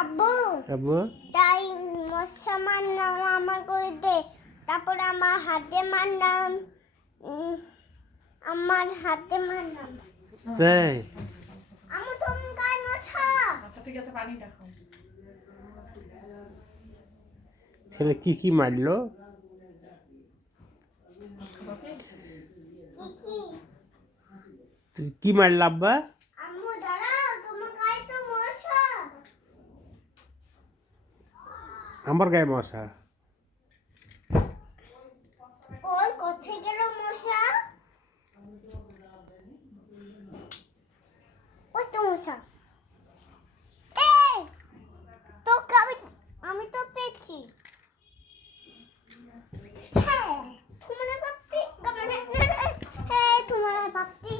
আব্বু আব্বু তাই মশা মারলাম আমার গলিতে, তারপরে আমার হাতে মারলাম, আমার হাতে মারলাম। তাই আমি তো গায়ে মশা। আচ্ছা ঠিক আছে, পানিটা খাও। ছেলে কি মারলো? খাবাকে কি তুই কি মারল আব্বা? আম্মু দাঁড়াও, তোমার গায়ে তো মশা। আমার গায়ে মশা। ওই কোথায় গেল মশা? ওই তো মশা। এই তোকে আমি তো পেয়েছি। হ্যাঁ তোমার বাপটি হ্যাঁ তোমার বাপটি।